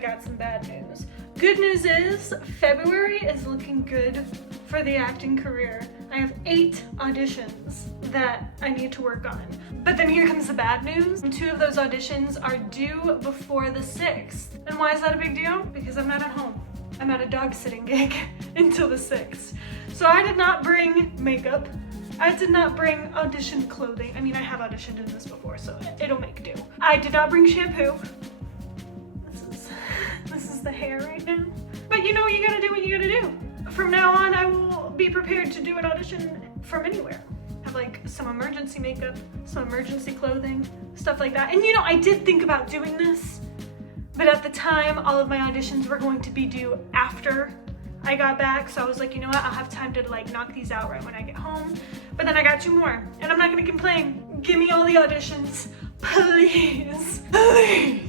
got some bad news. Good news is February is looking good for the acting career. I have 8 auditions that I need to work on. But then here comes the bad news. 2 of those auditions are due before the 6th. And why is that a big deal? Because I'm not at home. I'm at a dog sitting gig until the 6th. So I did not bring makeup. I did not bring audition clothing. I mean, I have auditioned in this before, so it'll make do. I did not bring shampoo. This is the hair right now. But you know, you gotta do what you gotta do. From now on, I will be prepared to do an audition from anywhere. Have like some emergency makeup, some emergency clothing, stuff like that. And you know, I did think about doing this, but at the time, all of my auditions were going to be due after I got back. So I was like, you know what? I'll have time to like knock these out right when I get home. But then I got 2 more and I'm not gonna complain. Give me all the auditions, please, please.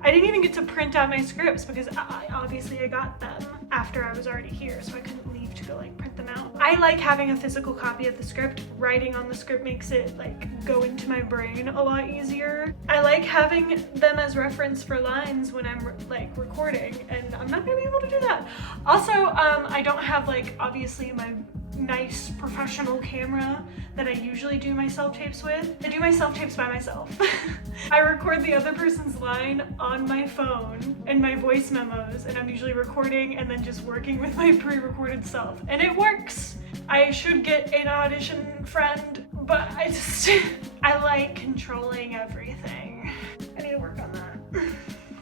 I didn't even get to print out my scripts because obviously I got them after I was already here, so I couldn't leave to go like print them out. I like having a physical copy of the script. Writing on the script makes it like go into my brain a lot easier. I like having them as reference for lines when I'm like recording, and I'm not gonna be able to do that. Also, I don't have like obviously my nice professional camera that I usually do my self-tapes with. I do my self-tapes by myself. I record the other person's line on my phone and my voice memos, and I'm usually recording and then just working with my pre-recorded self, and it works. I should get an audition friend, but I like controlling everything. I need to work on that.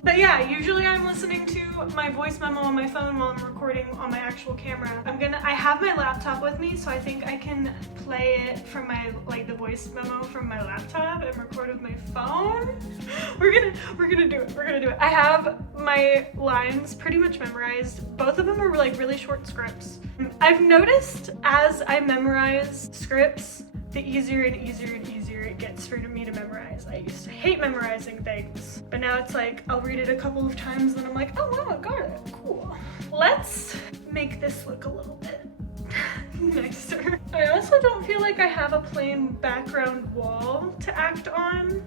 But yeah, usually I'm listening to my voice memo on my phone while I'm recording on my actual camera. I have my laptop with me, so I think I can play it from my, like the voice memo from my laptop and record with my phone. We're gonna do it. I have my lines pretty much memorized. Both of them are like really short scripts. I've noticed as I memorize scripts, the easier and easier and easier it gets for me to memorize. I used to hate memorizing things, but now it's like I'll read it a couple of times and then I'm like, oh wow, I got it, cool. Let's make this look a little bit nicer. I also don't feel like I have a plain background wall to act on.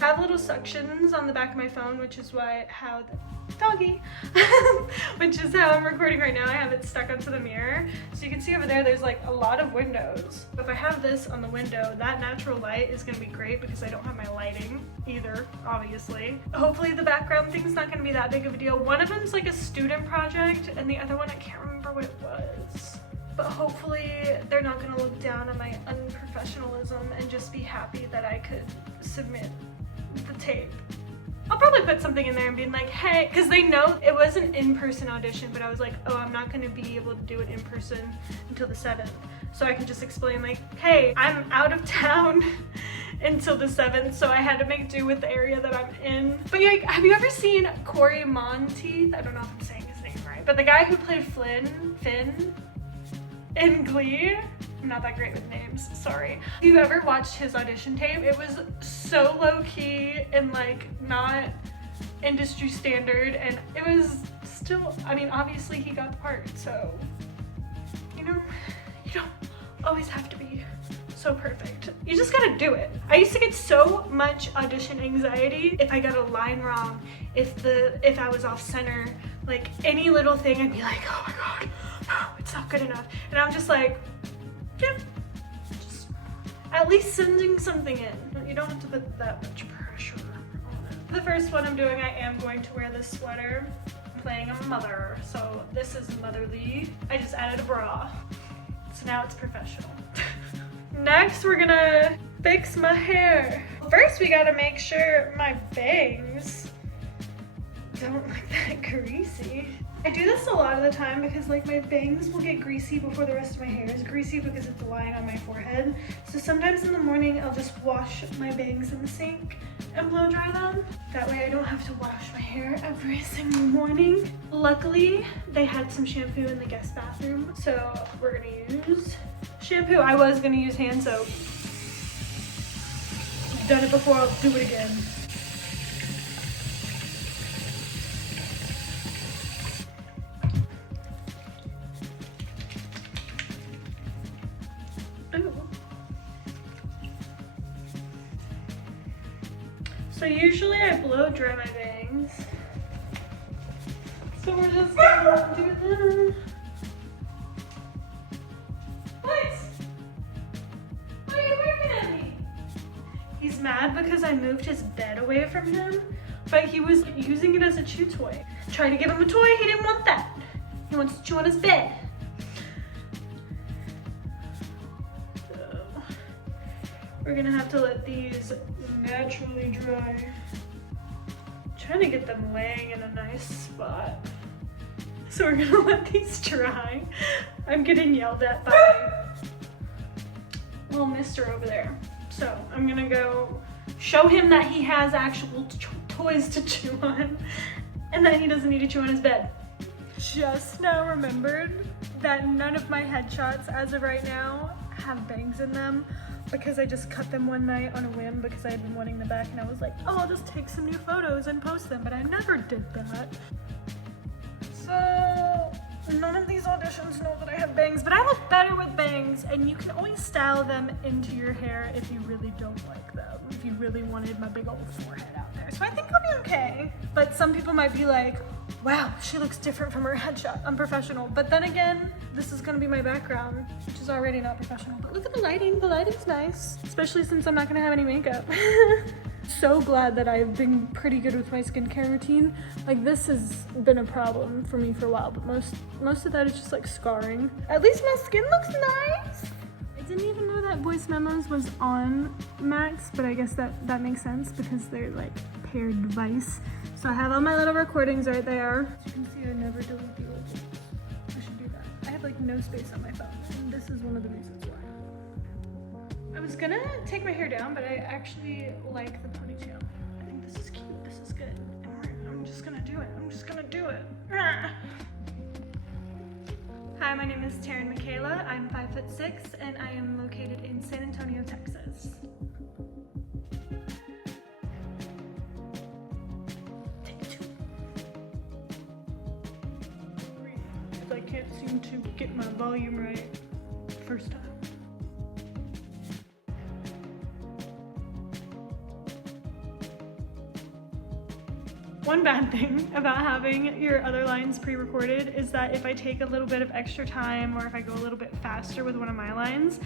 I have little suctions on the back of my phone, which is how doggy, which is how I'm recording right now. I have it stuck onto the mirror. So you can see over there, there's like a lot of windows. If I have this on the window, that natural light is gonna be great because I don't have my lighting either, obviously. Hopefully the background thing's not gonna be that big of a deal. One of them's like a student project and the other one, I can't remember what it was. But hopefully they're not gonna look down on my unprofessionalism and just be happy that I could submit the tape. I'll probably put something in there and be like, hey, because they know it was an in-person audition, but I was like, oh, I'm not going to be able to do it in person until the 7th. So I can just explain like, hey, I'm out of town until the 7th, so I had to make do with the area that I'm in. But yeah, have you ever seen Corey Monteith? I don't know if I'm saying his name right, but the guy who played Finn in Glee. I'm not that great with names, sorry. If you've ever watched his audition tape, it was so low-key and like not industry standard, and it was still, I mean, obviously he got the part, so, you know, you don't always have to be so perfect. You just gotta do it. I used to get so much audition anxiety if I got a line wrong, if I was off center, like any little thing, I'd be like, oh my God, no, it's not good enough. And I'm just like, yeah, just at least sending something in. You don't have to put that much pressure on it. The first one I'm doing, I am going to wear this sweater. I'm playing a mother, so this is motherly. I just added a bra, so now it's professional. Next, we're gonna fix my hair. First, we gotta make sure my bangs don't look that greasy. I do this a lot of the time because like my bangs will get greasy before the rest of my hair is greasy because it's lying on my forehead. So sometimes in the morning I'll just wash my bangs in the sink and blow dry them. That way I don't have to wash my hair every single morning. Luckily, they had some shampoo in the guest bathroom, so we're gonna use shampoo. I was gonna use hand soap. I've done it before, I'll do it again. So usually I blow dry my bangs So we're just gonna do this. What? Why are you working at me? He's mad because I moved his bed away from him, but he was using it as a chew toy. Trying to give him a toy, he didn't want that. He wants to chew on his bed. So, we're gonna have to let these naturally dry. Trying to get them laying in a nice spot. So we're gonna let these dry. I'm getting yelled at by little mister over there. So I'm gonna go show him that he has actual toys to chew on and that he doesn't need to chew on his bed. Just now remembered that none of my headshots as of right now have bangs in them because I just cut them one night on a whim because I had been wanting them back and I was like, oh, I'll just take some new photos and post them, but I never did that. So none of these auditions know that I have bangs, but I look better with bangs and you can always style them into your hair if you really don't like them, if you really wanted my big old forehead out there. So I think I'll be okay. But some people might be like, wow, she looks different from her headshot, unprofessional. But then again, this is gonna be my background, which is already not professional. But look at the lighting's nice, especially since I'm not gonna have any makeup. So glad that I've been pretty good with my skincare routine. Like this has been a problem for me for a while, but most of that is just like scarring. At least my skin looks nice. I didn't even know that voice memos was on Macs, but I guess that makes sense because they're like paired device. So I have all my little recordings right there. As you can see, I never delete the old ones. I should do that. I have like no space on my phone, and this is one of the reasons why. I was gonna take my hair down, but I actually like the ponytail. I think this is cute, this is good. And I'm just gonna do it, I'm just gonna do it. Hi, my name is Taryn Michaela. I'm 5'6", and I am located in San Antonio, Texas. I can't seem to get my volume right first time. One bad thing about having your other lines pre-recorded is that if I take a little bit of extra time or if I go a little bit faster with one of my lines,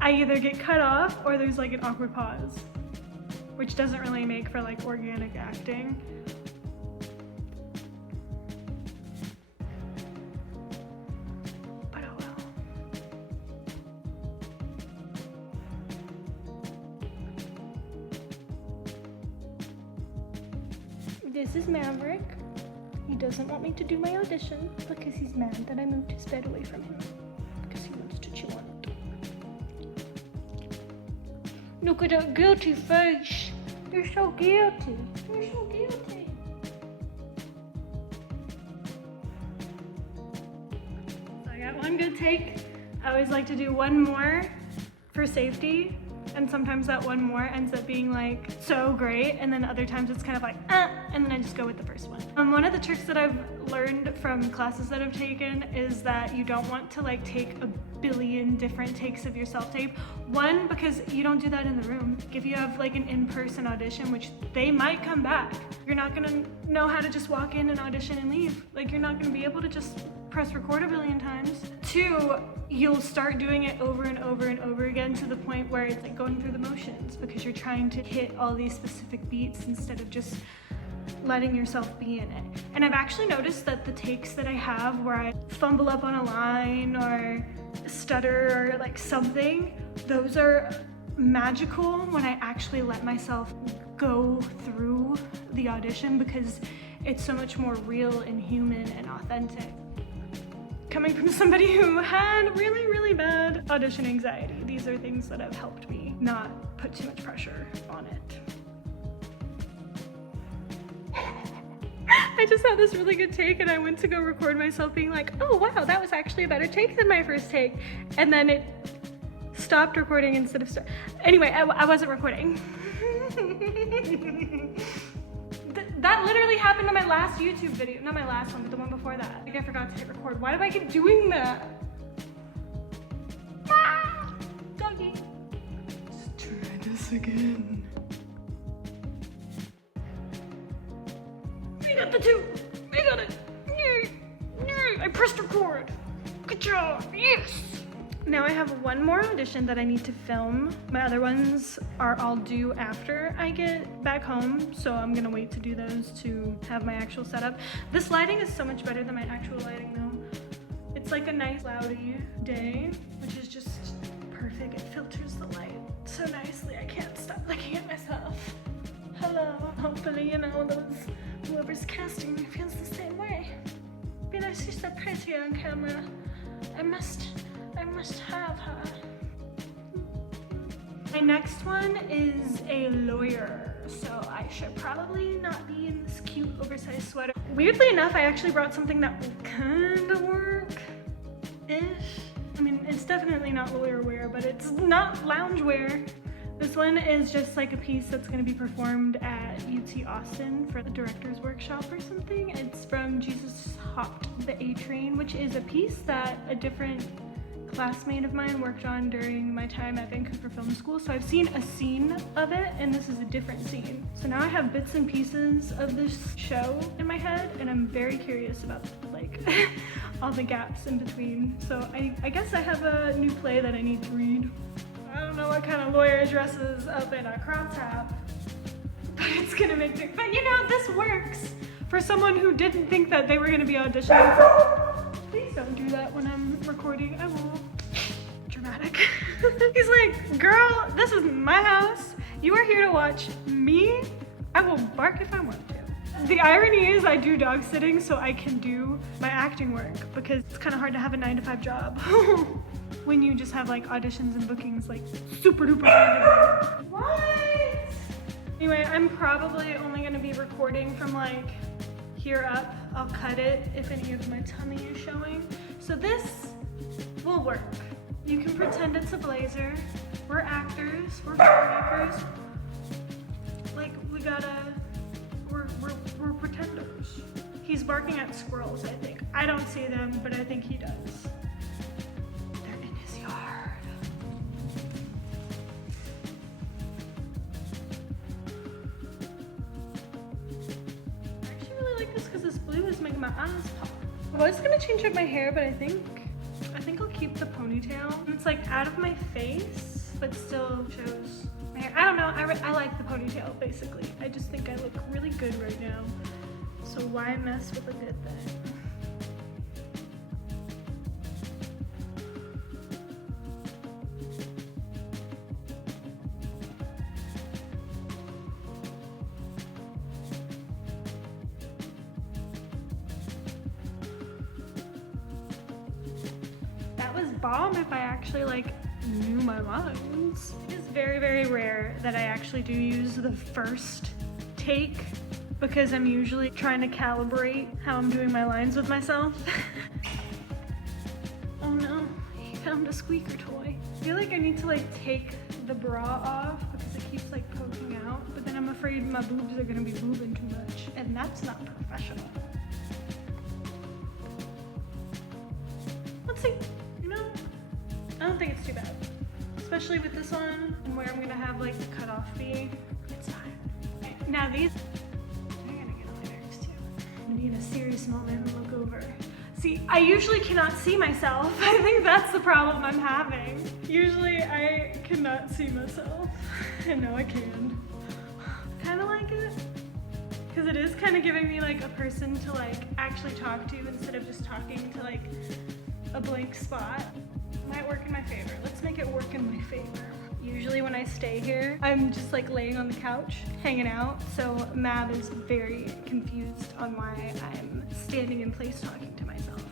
I either get cut off or there's like an awkward pause, which doesn't really make for like organic acting. This is Maverick. He doesn't want me to do my audition because he's mad that I moved his bed away from him because he wants to chew on it. Look at that guilty face. You're so guilty. You're so guilty. So I got one good take. I always like to do one more for safety. And sometimes that one more ends up being like so great, and then other times it's kind of like and then I just go with the first one. One of the tricks that I've learned from classes that I've taken is that you don't want to like take a billion different takes of your self-tape. One, because you don't do that in the room. If you have like an in-person audition, which they might come back, you're not gonna know how to just walk in and audition and leave. Like you're not gonna be able to just press record a billion times. Two, you'll start doing it over and over and over again to the point where it's like going through the motions because you're trying to hit all these specific beats instead of just letting yourself be in it. And I've actually noticed that the takes that I have where I fumble up on a line or stutter or like something, those are magical when I actually let myself go through the audition because it's so much more real and human and authentic. Coming from somebody who had really, really bad audition anxiety, these are things that have helped me not put too much pressure on it. I just had this really good take and I went to go record myself being like, oh wow, that was actually a better take than my first take. And then it stopped recording instead of anyway, I wasn't recording. That literally happened on my last YouTube video. Not my last one, but the one before that. I think I forgot to hit record. Why do I keep doing that? Ah! Doggy. Let's try this again. We got the two. We got it. pressed record. Good job, yes. Now I have one more audition that I need to film. My other ones are all due after I get back home, so I'm gonna wait to do those to have my actual setup. This lighting is so much better than my actual lighting though. It's like a nice cloudy day, which is just perfect. It filters the light so nicely. I can't stop looking at myself. Hello. Hopefully, you know, whoever's casting me feels the same way. Be nice, she's so pretty on camera. I must have her. My next one is a lawyer, so I should probably not be in this cute oversized sweater. Weirdly enough, I actually brought something that will kind of work-ish. I mean, it's definitely not lawyer wear, but it's not lounge wear. This one is just like a piece that's going to be performed at UT Austin for the director's workshop or something. It's from Jesus Hopped the A Train, which is a piece that a different classmate of mine worked on during my time at Vancouver Film School. So I've seen a scene of it, and this is a different scene. So now I have bits and pieces of this show in my head, and I'm very curious about like all the gaps in between. So I guess I have a new play that I need to read. I don't know what kind of lawyer dresses up in a crop top, but it's gonna make me, but you know, this works for someone who didn't think that they were gonna be auditioning for. Please don't do that when I'm recording. I will. Dramatic. He's like, girl, this is my house. You are here to watch me. I will bark if I want to. The irony is I do dog sitting so I can do my acting work because it's kind of hard to have a 9-to-5 job. When you just have like auditions and bookings like super duper random. What? Anyway, I'm probably only gonna be recording from like here up. I'll cut it if any of my tummy is showing. So this will work. You can pretend it's a blazer. We're actors, we're filmmakers. Like we're pretenders. He's barking at squirrels, I think. I don't see them, but I think he does. Making my eyes pop. I was gonna change up my hair, but I think I'll keep the ponytail. It's like out of my face, but still shows my hair. I don't know, I like the ponytail basically. I just think I look really good right now. So why mess with a good thing? Bomb if I actually like knew my lines. It is very, very rare that I actually do use the first take because I'm usually trying to calibrate how I'm doing my lines with myself. Oh no, he found a squeaker toy. I feel like I need to like take the bra off because it keeps like poking out, but then I'm afraid my boobs are gonna be boobing too much, and that's not professional. Let's see. I don't think it's too bad, especially with this one and where I'm gonna have like the cutoff be. It's fine. Okay. Now these, they're gonna get on my nerves too. I'm gonna be in a serious moment and look over. See, I usually cannot see myself. I think that's the problem I'm having. Usually I cannot see myself, and now I can. Kind of like it, because it is kind of giving me like a person to like actually talk to instead of just talking to like a blank spot. Might work in my favor. Let's make it work in my favor. Usually when I stay here, I'm just like laying on the couch, hanging out. So Mav is very confused on why I'm standing in place talking to myself.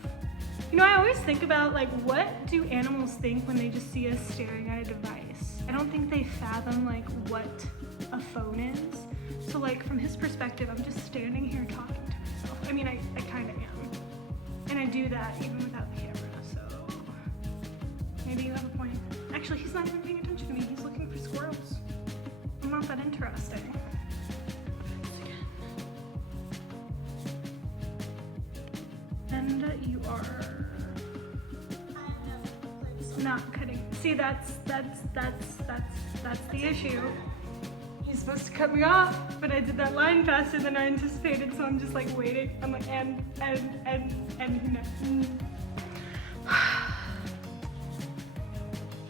You know, I always think about like, what do animals think when they just see us staring at a device? I don't think they fathom like what a phone is. So like from his perspective, I'm just standing here talking to myself. I mean, I kind of am. And I do that even without the camera. Maybe you have a point. Actually, he's not even paying attention to me. He's looking for squirrels. I'm not that interesting. And you are not cutting. See, that's the issue. he's supposed to cut me off, but I did that line faster than I anticipated, so I'm just like waiting. I'm like, and I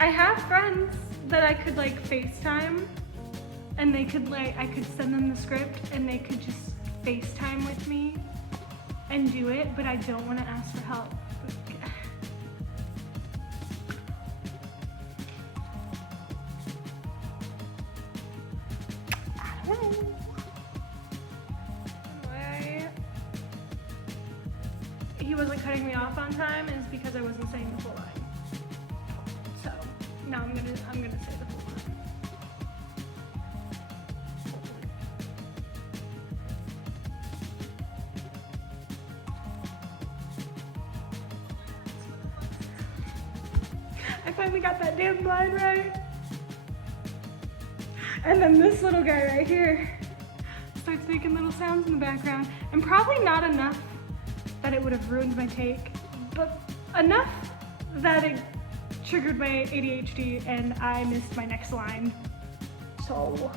have friends that I could like FaceTime, and they could like, I could send them the script and they could just FaceTime with me and do it, but I don't want to ask for help. I don't know why he wasn't cutting me off on time is because I wasn't saying the full line. So now I'm gonna say the full line. I finally got that damn line right. And then this little guy right here starts making little sounds in the background, and probably not enough that it would have ruined my take, but enough that it triggered my ADHD and I missed my next line. So,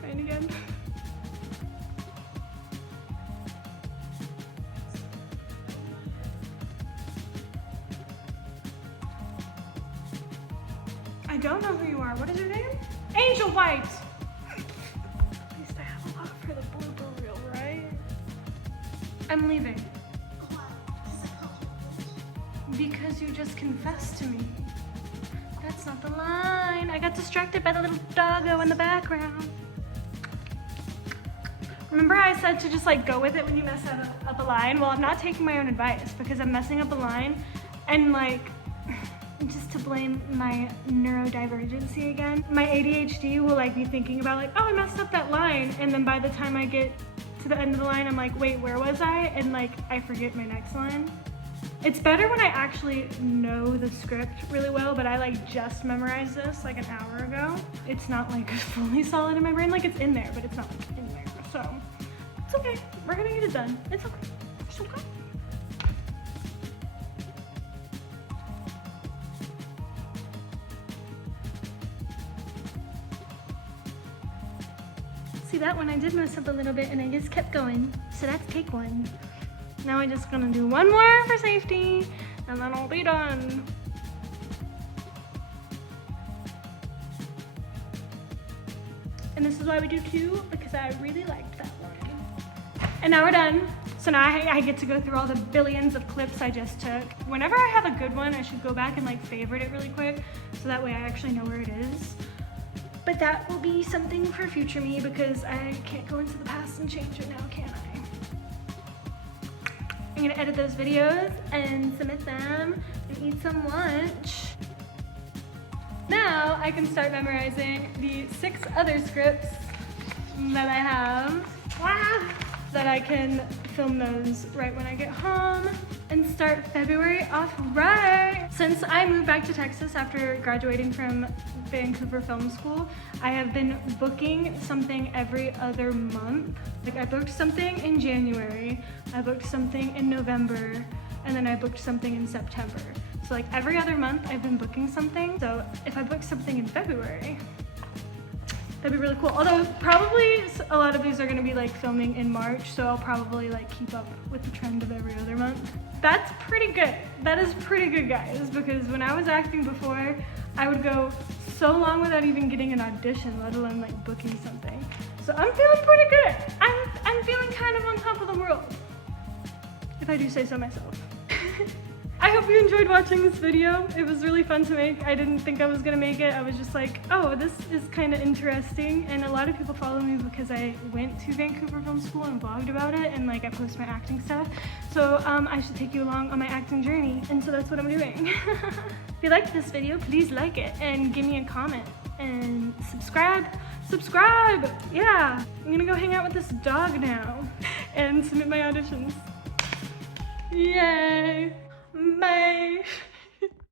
trying again. I don't know who you are. What is your name? Angel White! At least I have a lot for the blooper reel, right? I'm leaving. Because you just confessed to me. That's not the line. I got distracted by the little doggo in the background. Remember I said to just like go with it when you mess up a line? Well, I'm not taking my own advice because I'm messing up a line and like, just to blame my neurodivergency again. My ADHD will like be thinking about like, oh, I messed up that line. And then by the time I get to the end of the line, I'm like, wait, where was I? And like, I forget my next line. It's better when I actually know the script really well, but I like just memorized this like an hour ago. It's not like fully solid in my brain. Like it's in there, but it's not like in there. So it's okay. We're gonna get it done. It's okay. It's okay. See, that one I did mess up a little bit and I just kept going. So that's take one. Now I'm just gonna do one more for safety and then I'll be done. And this is why we do two, because I really liked that one. And now we're done. So now I get to go through all the billions of clips I just took. Whenever I have a good one, I should go back and like favorite it really quick, so that way I actually know where it is. But that will be something for future me because I can't go into the past and change it now, can I? I'm gonna edit those videos and submit them and eat some lunch. Now I can start memorizing the 6 other scripts that I have. That I can film those right when I get home and start February off right. Since I moved back to Texas after graduating from Vancouver Film School, I have been booking something every other month. Like I booked something in January, I booked something in November, and then I booked something in September. So like every other month I've been booking something. So if I book something in February, that'd be really cool. Although probably a lot of these are gonna be like filming in March, so I'll probably like keep up with the trend of every other month. That's pretty good. That is pretty good, guys, because when I was acting before, I would go so long without even getting an audition, let alone like booking something. So I'm feeling pretty good. I'm feeling kind of on top of the world, if I do say so myself. I hope you enjoyed watching this video. It was really fun to make. I didn't think I was gonna make it. I was just like, oh, this is kind of interesting. And a lot of people follow me because I went to Vancouver Film School and vlogged about it, and like I post my acting stuff. So I should take you along on my acting journey. And so that's what I'm doing. If you liked this video, please like it and give me a comment and subscribe. Subscribe! Yeah, I'm gonna go hang out with this dog now and submit my auditions. Yay! Bye!